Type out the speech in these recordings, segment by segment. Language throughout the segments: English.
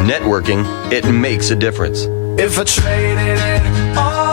Networking, it makes a difference. If I traded it all.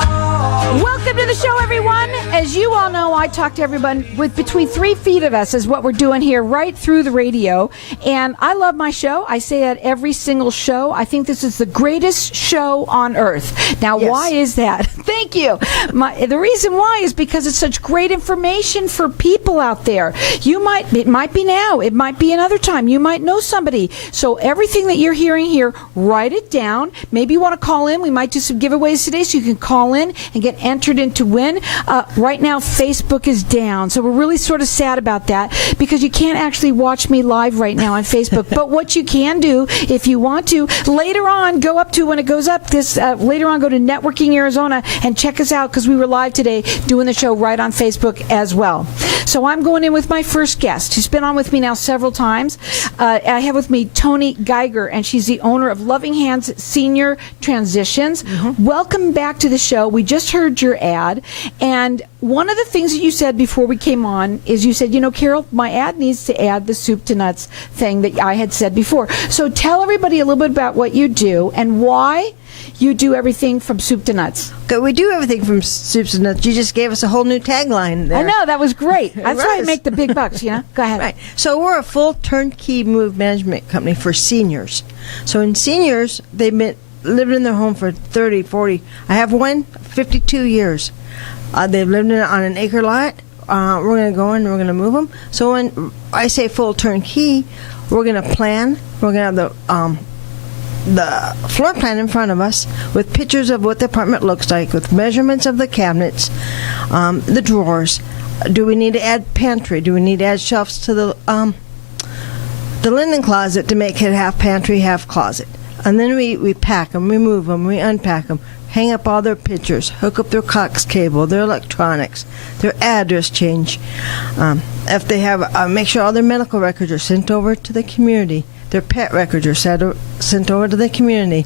Welcome to the show, everyone. As you all know, I talk to everyone with between 3 feet of us is what we're doing here right through the radio. And I love my show. I say that every single show. I think this is the greatest show on earth. Now, Yes. Why is that? Thank you. The reason why is because it's such great information for people out there. It might be now. It might be another time. You might know somebody. So everything that you're hearing here, write it down. Maybe you want to call in. We might do some giveaways today, so you can call in and get entered in to win. Right now, Facebook is down, so we're really sort of sad about that because you can't actually watch me live right now on Facebook. But what you can do, if you want to, later on, go up to when it goes up. Later on, go to Networking Arizona and check us out because we were live today doing the show right on Facebook as well. So I'm going in with my first guest, who's been on with me now several times. I have with me Toni Geiger, and she's the owner of Loving Hands Senior Transitions. Mm-hmm. Welcome back to the show. We just heard your ad, and one of the things that you said before we came on is you said, Carol, my ad needs to add the soup to nuts thing that I had said before. So tell everybody a little bit about what you do and why you do everything from soup to nuts. Okay, we do everything from soup to nuts. You just gave us a whole new tagline there. I know, that was great. That's why I make the big bucks, Go ahead. Right. So we're a full turnkey move management company for seniors. So in seniors, they've been living in their home for 30, 40. I have one, 52 years. They've lived on an acre lot. We're going to go in and we're going to move them. So when I say full turnkey, we're going to plan. We're going to have the floor plan in front of us with pictures of what the apartment looks like, with measurements of the cabinets, the drawers. Do we need to add pantry? Do we need to add shelves to the linen closet to make it half pantry, half closet? And then we pack them, we move them, we unpack them, hang up all their pictures, hook up their coax cable, their electronics, their address change. If they have, make sure all their medical records are sent over to the community. Their pet records are sent over to the community.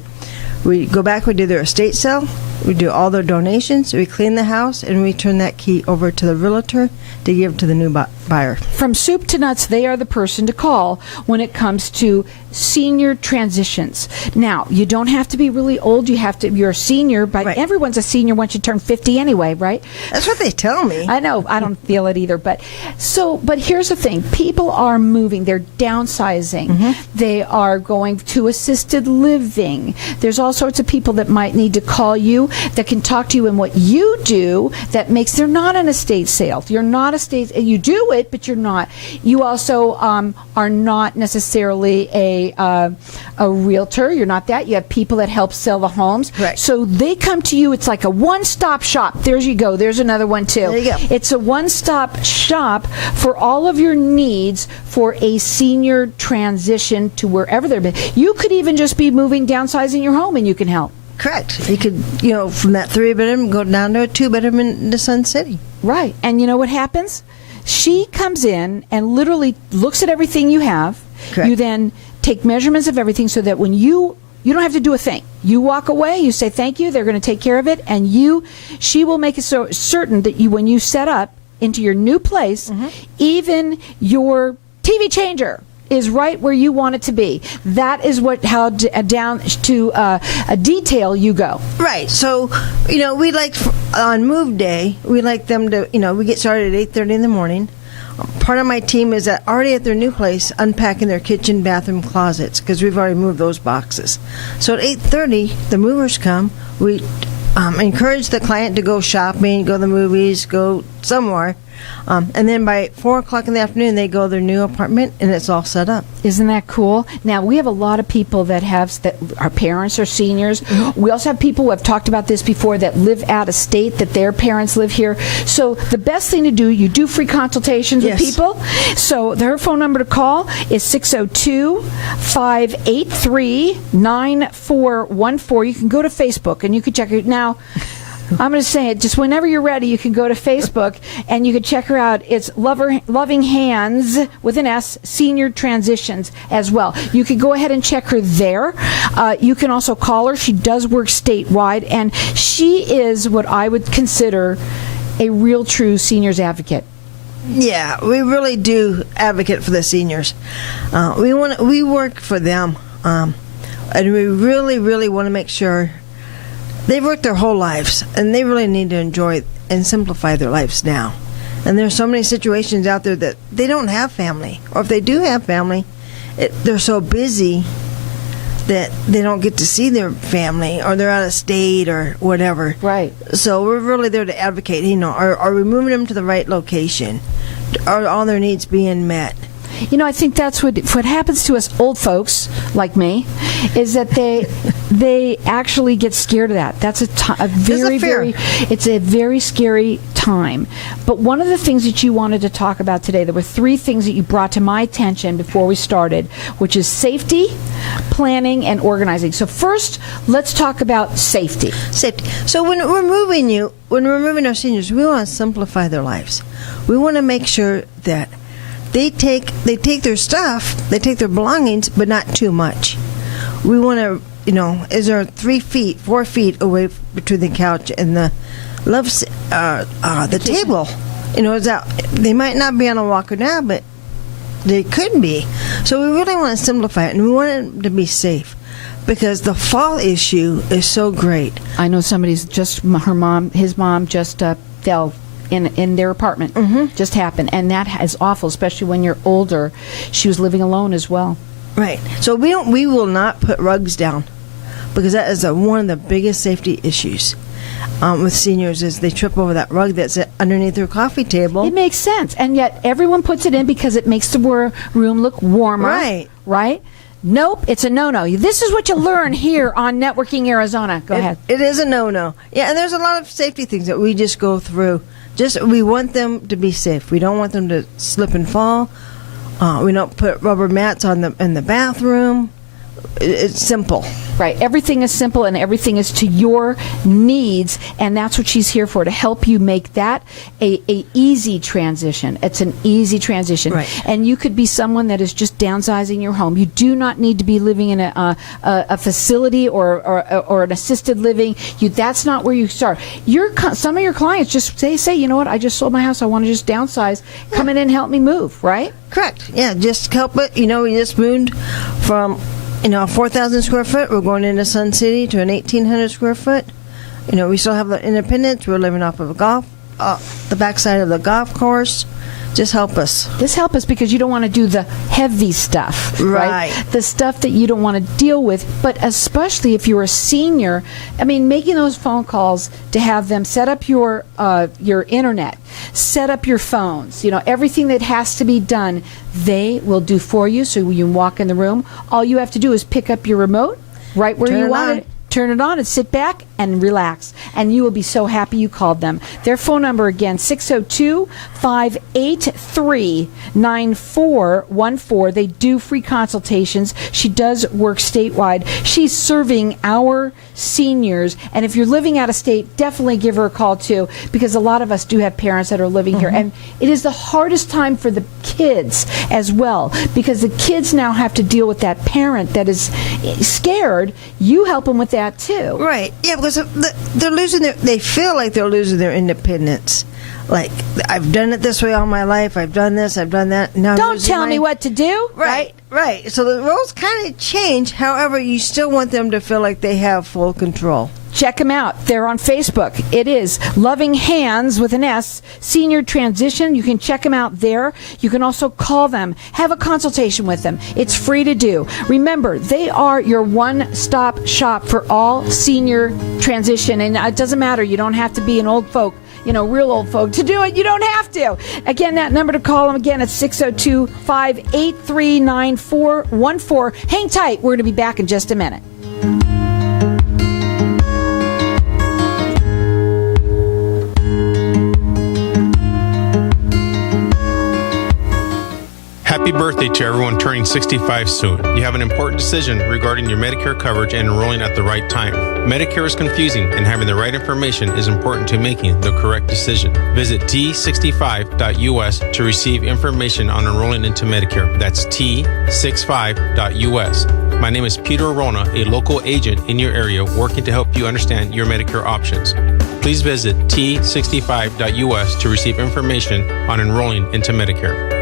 We go back, we do their estate sale, we do all their donations, we clean the house, and we turn that key over to the realtor to give to the new buyer. From soup to nuts, they are the person to call when it comes to senior transitions. Now, you don't have to be really old. You're a senior, but right. Everyone's a senior once you turn 50 anyway, right? That's what they tell me. I know. I don't feel it either. But here's the thing. People are moving. They're downsizing. Mm-hmm. They are going to assisted living. There's all sorts of people that might need to call you that can talk to you in what you do that makes, they're not an estate sale. You're not you do it, but you're not. You also are not necessarily a realtor. You're not that. You have people that help sell the homes. Correct. So they come to you. It's like a one-stop shop. There you go. There's another one, too. There you go. It's a one-stop shop for all of your needs for a senior transition to wherever they're been. You could even just be moving, downsizing your home, and you can help. Correct. You could, from that 3-bedroom go down to a 2-bedroom in the Sun City. Right. And you know what happens? She comes in and literally looks at everything you have. Correct. You then take measurements of everything so that when you don't have to do a thing. You walk away, you say thank you, they're going to take care of it, and she will make it so certain that when you set up into your new place, mm-hmm. even your TV changer is right where you want it to be. That is how down to a detail you go. Right. So, we like on move day, we like them to, we get started at 8:30 in the morning. Part of my team is already at their new place unpacking their kitchen, bathroom, closets because we've already moved those boxes. So at 8:30, the movers come. We encourage the client to go shopping, go to the movies, go somewhere. And then by 4 o'clock in the afternoon, they go to their new apartment, and it's all set up. Isn't that cool? Now, we have a lot of people that our parents are seniors. Mm-hmm. We also have people who have talked about this before that live out of state, that their parents live here. So the best thing to do, you do free consultations yes. with people. So her phone number to call is 602-583-9414. You can go to Facebook, and you can check it. Now, I'm going to say it. Just whenever you're ready, you can go to Facebook and you can check her out. It's Loving Hands with an S, Senior Transitions as well. You can go ahead and check her there. You can also call her. She does work statewide, and she is what I would consider a real true seniors advocate. Yeah, we really do advocate for the seniors. We work for them. And we really, really want to make sure they've worked their whole lives, and they really need to enjoy and simplify their lives now. And there's so many situations out there that they don't have family, or if they do have family, they're so busy that they don't get to see their family, or they're out of state or whatever. Right. So we're really there to advocate, are we moving them to the right location? Are all their needs being met? I think that's what happens to us old folks like me, is that they actually get scared of that. That's a very scary time. But one of the things that you wanted to talk about today, there were 3 things that you brought to my attention before we started, which is safety, planning, and organizing. So first, let's talk about safety. Safety. So when we're moving our seniors, we want to simplify their lives. We want to make sure that they take their stuff, they take their belongings, but not too much. We want to, is there 3 feet, 4 feet away between the couch and the table? Is that they might not be on a walker now, but they could be. So we really want to simplify it, and we want it to be safe, because the fall issue is so great. I know somebody's his mom just fell in their apartment. Just happened, and that is awful, especially when you're older. She was living alone as well. Right. So we will not put rugs down, because that is one of the biggest safety issues with seniors, is they trip over that rug that's underneath their coffee table. It makes sense, and yet everyone puts it in because it makes the room look warmer. Right. Nope, it's a no-no. This is what you learn here on Networking Arizona. Go ahead. It is a no-no. Yeah, and there's a lot of safety things that we just go through. We want them to be safe. We don't want them to slip and fall. We don't put rubber mats in the bathroom. It's simple. Right. Everything is simple, and everything is to your needs, and that's what she's here for, to help you make that a easy transition. It's an easy transition. Right. And you could be someone that is just downsizing your home. You do not need to be living in a facility or an assisted living. That's not where you start. Some of your clients just say, you know what, I just sold my house. I want to just downsize. Come in and help me move, right? Correct. Yeah, just help it. We just moved from a 4,000 square foot. We're going into Sun City to an 1,800 square foot. We still have the independence. We're living off of the backside of the golf course. Just help us. Just help us, because you don't want to do the heavy stuff, right? The stuff that you don't want to deal with. But especially if you're a senior, making those phone calls to have them set up your internet, set up your phones, everything that has to be done, they will do for you. So when you walk in the room, all you have to do is pick up your remote right where you want it. Turn it on and sit back and relax, and you will be so happy you called them. Their phone number again, 602-583-9414. They do free consultations. She does work statewide. She's serving our seniors, and if you're living out of state, definitely give her a call too, because a lot of us do have parents that are living here, and it is the hardest time for the kids as well, because the kids now have to deal with that parent that is scared. You help them with that too. Right. Yeah, because they feel like they're losing their independence. Like, I've done it this way all my life. I've done this. I've done that. Now don't tell me what to do. Right. So the roles kind of change. However, you still want them to feel like they have full control. Check them out. They're on Facebook. It is Loving Hands with an S, Senior Transition. You can check them out there. You can also call them, have a consultation with them. It's free to do. Remember, they are your one-stop shop for all senior transition. And it doesn't matter. You don't have to be an old folk, real old folk to do it. You don't have to. Again, that number to call them again, it's 602-583-9414. Hang tight. We're going to be back in just a minute. Happy birthday to everyone turning 65 soon. You have an important decision regarding your Medicare coverage and enrolling at the right time. Medicare is confusing, and having the right information is important to making the correct decision. Visit t65.us to receive information on enrolling into Medicare. That's t65.us. My name is Peter Arona, a local agent in your area working to help you understand your Medicare options. Please visit t65.us to receive information on enrolling into Medicare.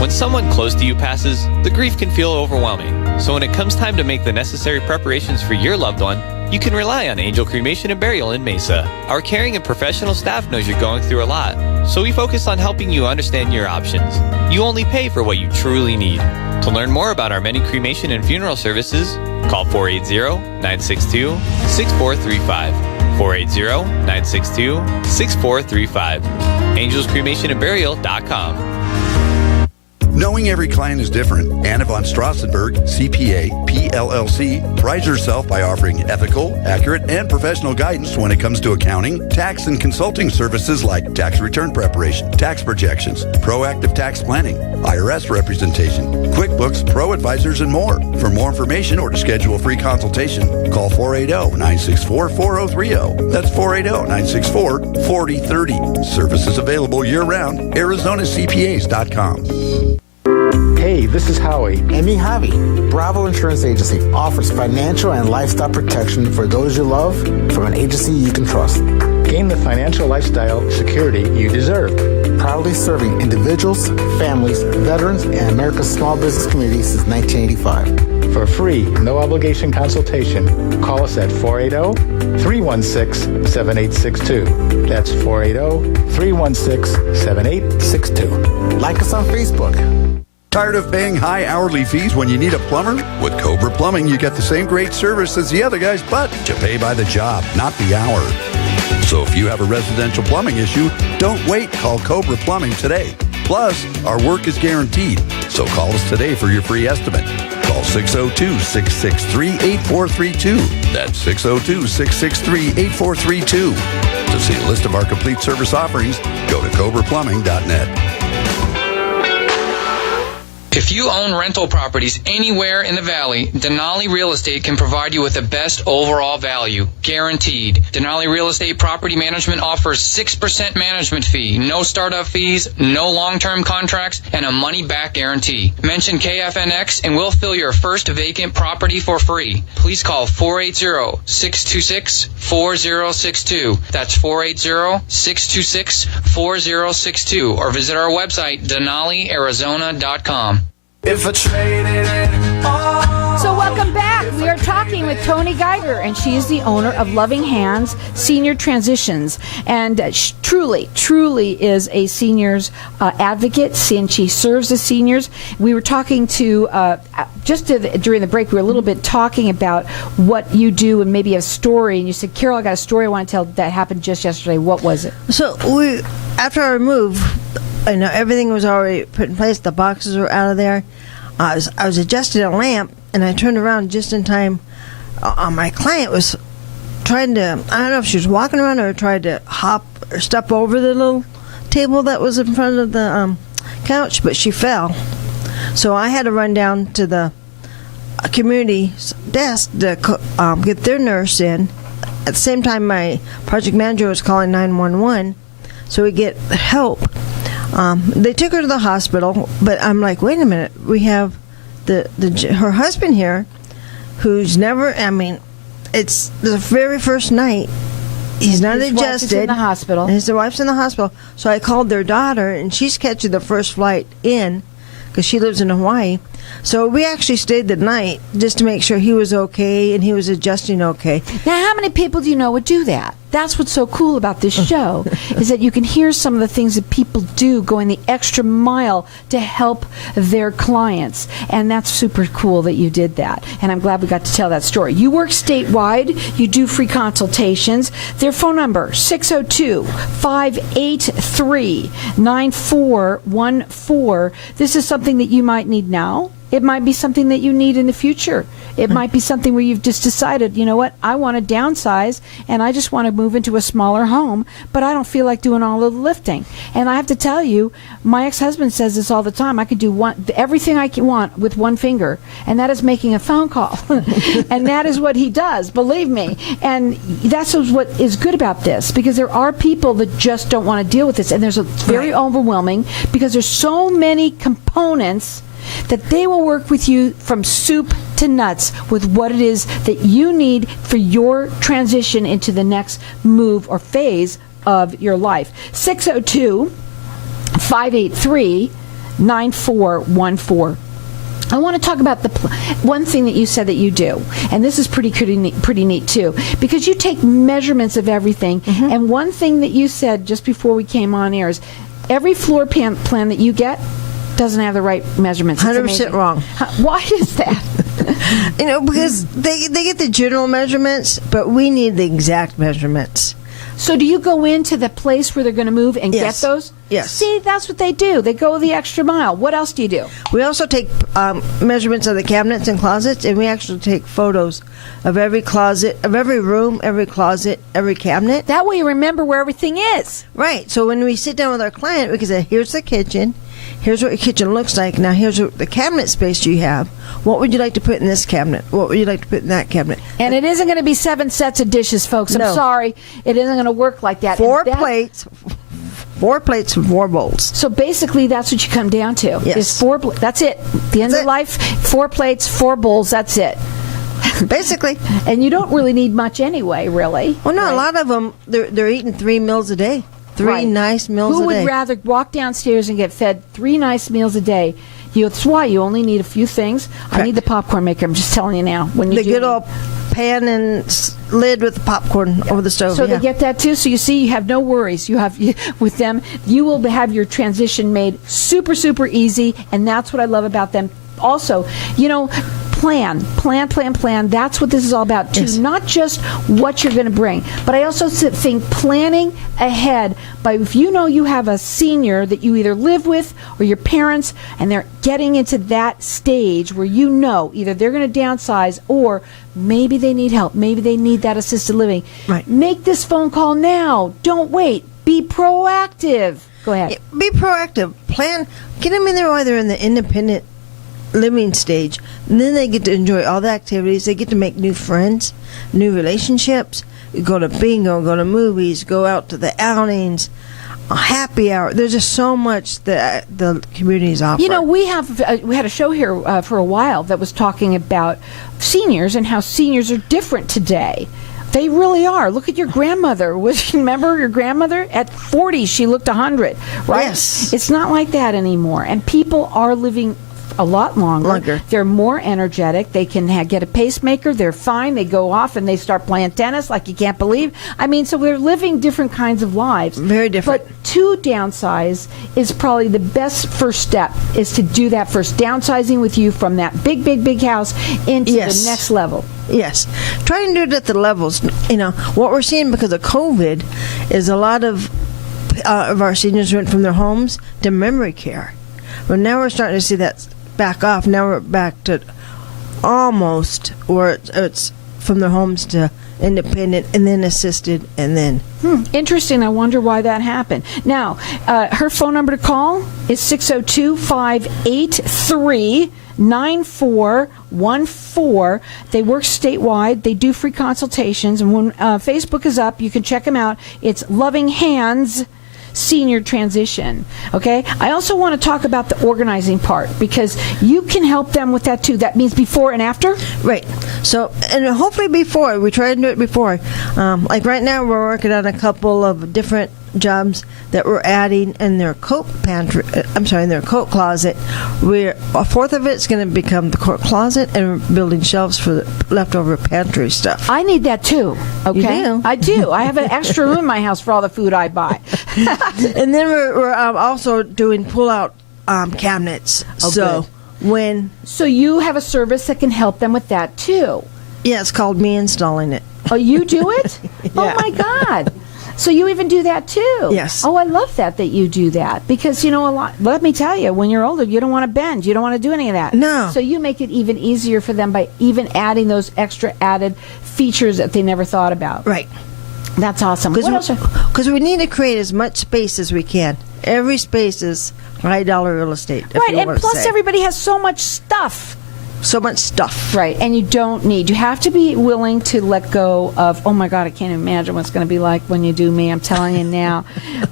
When someone close to you passes, the grief can feel overwhelming. So when it comes time to make the necessary preparations for your loved one, you can rely on Angel Cremation and Burial in Mesa. Our caring and professional staff knows you're going through a lot, so we focus on helping you understand your options. You only pay for what you truly need. To learn more about our many cremation and funeral services, call 480-962-6435. 480-962-6435. AngelsCremationandBurial.com. Knowing every client is different, Anna von Strassenberg, CPA, PLLC, prides herself by offering ethical, accurate, and professional guidance when it comes to accounting, tax, and consulting services like tax return preparation, tax projections, proactive tax planning, IRS representation, QuickBooks, Pro Advisors, and more. For more information or to schedule a free consultation, call 480-964-4030. That's 480-964-4030. Services available year-round. ArizonaCPAs.com. Hey, this is Howie. And me, Javi. Bravo Insurance Agency offers financial and lifestyle protection for those you love from an agency you can trust. Gain the financial lifestyle security you deserve. Proudly serving individuals, families, veterans, and America's small business community since 1985. For a free, no-obligation consultation, call us at 480-316-7862. That's 480-316-7862. Like us on Facebook. Tired of paying high hourly fees when you need a plumber? With Cobra Plumbing, you get the same great service as the other guys, but you pay by the job, not the hour. So if you have a residential plumbing issue, don't wait. Call Cobra Plumbing today. Plus, our work is guaranteed. So call us today for your free estimate. Call 602-663-8432. That's 602-663-8432. To see a list of our complete service offerings, go to cobraplumbing.net. If you own rental properties anywhere in the valley, Denali Real Estate can provide you with the best overall value, guaranteed. Denali Real Estate Property Management offers 6% management fee, no startup fees, no long-term contracts, and a money-back guarantee. Mention KFNX and we'll fill your first vacant property for free. Please call 480-626-4062. That's 480-626-4062 or visit our website, DenaliArizona.com. if I traded it all. So welcome back. We are talking with Toni Geiger, and she is the owner of Loving Hands Senior Transitions, and she truly is a seniors advocate, and she serves the seniors. We were talking to during the break. We were a little bit talking about what you do and maybe a story, and you said, Carol, I got a story I want to tell that happened just yesterday. What was it? So after our move, I know everything was already put in place. The boxes were out of there. I was adjusting a lamp, and I turned around just in time. My client was trying to, I don't know if she was walking around or tried to hop or step over the little table that was in front of the couch, but she fell. So I had to run down to the community desk to get their nurse in. At the same time, my project manager was calling 911, so we get help. They took her to the hospital, but I'm like, wait a minute, we have her husband here, who's never. I mean, it's the very first night. He's not adjusted. His wife is in the hospital. And his wife's in the hospital. So I called their daughter, and she's catching the first flight in, because she lives in Hawaii. So we actually stayed the night just to make sure he was okay and he was adjusting okay. Now, how many people do you know would do that? That's what's so cool about this show, is that you can hear some of the things that people do, going the extra mile to help their clients. And that's super cool that you did that. And I'm glad we got to tell that story. You work statewide. You do free consultations. Their phone number, 602-583-9414. This is something that you might need now. It might be something that you need in the future. It might be something where you've just decided, you know what, I want to downsize and I just want to move into a smaller home, but I don't feel like doing all of the lifting. And I have to tell you, my ex-husband says this all the time. I could do everything I can want with one finger, and that is making a phone call. And that is what he does, believe me. And that's what is good about this, because there are people that just don't want to deal with this, and there's a very overwhelming, because there's so many components that they will work with you from soup to nuts with what it is that you need for your transition into the next move or phase of your life. 602-583-9414. I want to talk about one thing that you said that you do, and this is pretty neat too, because you take measurements of everything. And one thing that you said just before we came on air is every floor plan that you get doesn't have the right measurements. 100% wrong. Why is that? Because they get the general measurements, but we need the exact measurements. So do you go into the place where they're going to move and get those? Yes. See, that's what they do. They go the extra mile. What else do you do? We also take measurements of the cabinets and closets, and we actually take photos of every closet, of every room, every closet, every cabinet. That way you remember where everything is. Right. So when we sit down with our client, we can say, here's the kitchen. Here's what your kitchen looks like. Now here's the cabinet space you have. What would you like to put in this cabinet? What would you like to put in that cabinet? And it isn't going to be 7 sets of dishes, folks. I'm sorry. It isn't going to work like that. 4 plates and 4 bowls. So basically, that's what you come down to. Yes. Is 4. That's it. The end of life, 4 plates, 4 bowls. That's it. Basically. And you don't really need much anyway, really. Well, no, right? A lot of them, they're eating 3 meals a day. 3 nice meals a day. Who would rather walk downstairs and get fed 3 nice meals a day? That's why you only need a few things. Correct. I need the popcorn maker. I'm just telling you now. When you the good old pan and lid with the popcorn over the stove. So they get that too. So you see, you have no worries. With them, you will have your transition made super, super easy, and that's what I love about them. Also, plan. That's what this is all about, too. Yes. Not just what you're going to bring. But I also think planning ahead by if you know you have a senior that you either live with or your parents, and they're getting into that stage where either they're going to downsize or maybe they need help. Maybe they need that assisted living. Right. Make this phone call now. Don't wait. Be proactive. Go ahead. Be proactive. Plan. Get them in there while they're in the independent living stage, and then they get to enjoy all the activities. They get to make new friends, new relationships, go to bingo, go to movies, go out to the outings, a happy hour. There's just so much that the communities offer. We had a show here for a while that was talking about seniors and how seniors are different today. They really are. Look at your grandmother. Remember your grandmother? At 40, she looked 100, right? Yes. It's not like that anymore. And people are living a lot longer. They're more energetic. They can get a pacemaker. They're fine. They go off and they start playing tennis like you can't believe. So we're living different kinds of lives. Very different. But to downsize is probably the best first step, is to do that first. Downsizing with you from that big, big, big house into the next level. Yes. Try and do it at the levels. What we're seeing because of COVID is a lot of our seniors went from their homes to memory care. But now we're starting to see that back off. Now we're back to almost where it's from their homes to independent and then assisted and then. Interesting. I wonder why that happened. Now, her phone number to call is 602-583-9414. They work statewide. They do free consultations. And when Facebook is up, you can check them out. It's Loving Hands Senior Transition. Okay? I also want to talk about the organizing part, because you can help them with that too. That means before and after? Right. So, and hopefully before. We try to do it before. Like right now, we're working on a couple of different jobs that we're adding in their coat pantry. In their coat closet. A fourth of it's going to become the coat closet, and we're building shelves for the leftover pantry stuff. I need that too. Okay, you do? I do. I have an extra room in my house for all the food I buy. And then we're also doing pull-out cabinets. So you have a service that can help them with that too. Yeah, it's called me installing it. Oh, you do it? Yeah. Oh my God. So you even do that too? Yes. Oh, I love that you do that, because let me tell you, when you're older, you don't want to bend, you don't want to do any of that. No. So you make it even easier for them by even adding those extra added features that they never thought about. Right. That's awesome. Because we need to create as much space as we can. Every space is high-dollar real estate. Right, and plus everybody has so much stuff. So much stuff. Right, and you don't need. You have to be willing to let go of, oh my God, I can't imagine what's going to be like when you do me. I'm telling you now.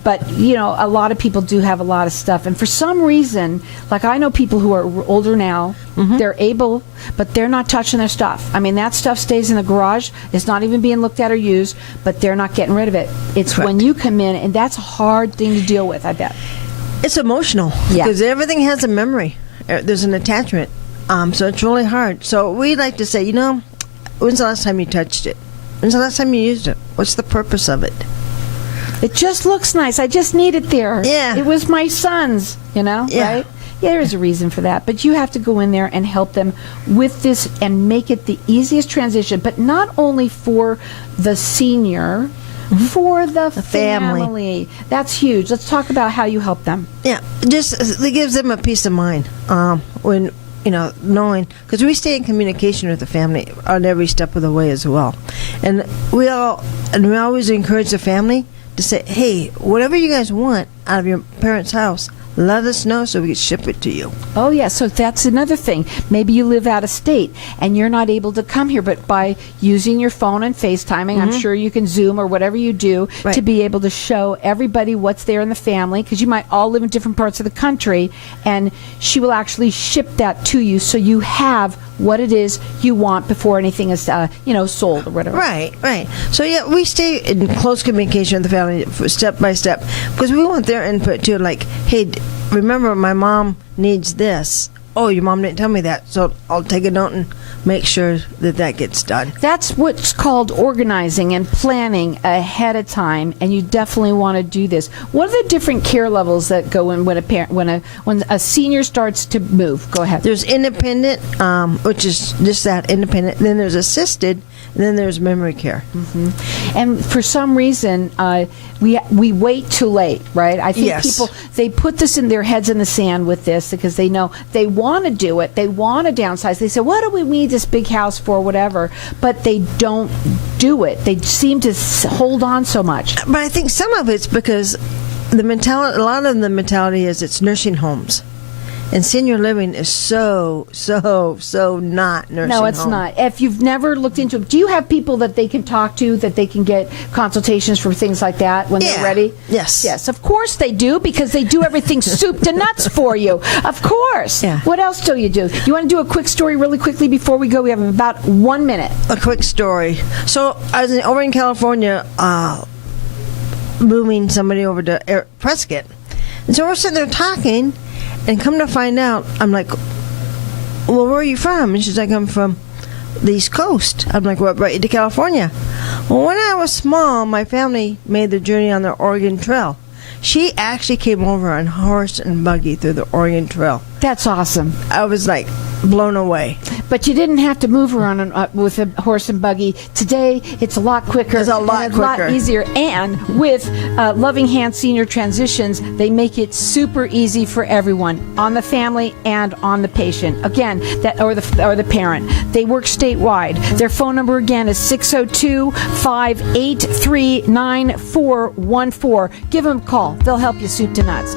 But, a lot of people do have a lot of stuff. And for some reason, like I know people who are older now, they're able, but they're not touching their stuff. That stuff stays in the garage. It's not even being looked at or used, but they're not getting rid of it. It's Correct. When you come in, and that's a hard thing to deal with, I bet. It's emotional. Yeah. Because everything has a memory. There's an attachment. So it's really hard. So we like to say, when's the last time you touched it? When's the last time you used it? What's the purpose of it? It just looks nice. I just need it there. Yeah. It was my son's, Yeah. right? Yeah, there's a reason for that. But you have to go in there and help them with this and make it the easiest transition. But not only for the senior, for the family. That's huge. Let's talk about how you help them. Yeah, just it gives them a peace of mind when knowing, because we stay in communication with the family on every step of the way as well, and we always encourage the family to say, hey, whatever you guys want out of your parents' house, let us know so we can ship it to you. Oh, yeah. So that's another thing. Maybe you live out of state and you're not able to come here, but by using your phone and FaceTiming, I'm sure you can Zoom or whatever you do to be able to show everybody what's there in the family, because you might all live in different parts of the country, and she will actually ship that to you so you have what it is you want before anything is, sold or whatever. Right. So, yeah, we stay in close communication with the family step by step, because we want their input too, like, hey, remember, my mom needs this. Oh, your mom didn't tell me that, so I'll take a note and make sure that gets done. That's what's called organizing and planning ahead of time, and you definitely want to do this. What are the different care levels that go in when a senior starts to move? Go ahead. There's independent, which is just that, independent. Then there's assisted, and then there's memory care. And for some reason, we wait too late, right? I think people, they put this in their heads in the sand with this because they know they want to do it. They want to downsize. They say, what do we need this big house for, whatever? But they don't do it. They seem to hold on so much. But I think some of it's because a lot of the mentality is it's nursing homes. And senior living is so not nursing No, it's home. not. If you've never looked into it, do you have people that they can talk to, that they can get consultations for things like that when they're ready? Yes. Yes, of course they do, because they do everything soup to nuts for you. Of course. Yeah. What else do? You want to do a quick story really quickly before we go? We have about 1 minute. A quick story. So I was over in California moving somebody over to Prescott. And so we're sitting there talking, and come to find out, I'm like, well, where are you from? And she's like, I'm from the East Coast. I'm like, what brought you to California? Well, when I was small, my family made the journey on the Oregon Trail. She actually came over on horse and buggy through the Oregon Trail. That's awesome. I was like blown away. But you didn't have to move around with a horse and buggy. Today, it's a lot quicker. It's a lot quicker. A lot easier. And with Loving Hand Senior Transitions, they make it super easy for everyone, on the family and on the patient. Again, or the parent. They work statewide. Their phone number again is 602-583-9414. Give them a call. They'll help you soup to nuts.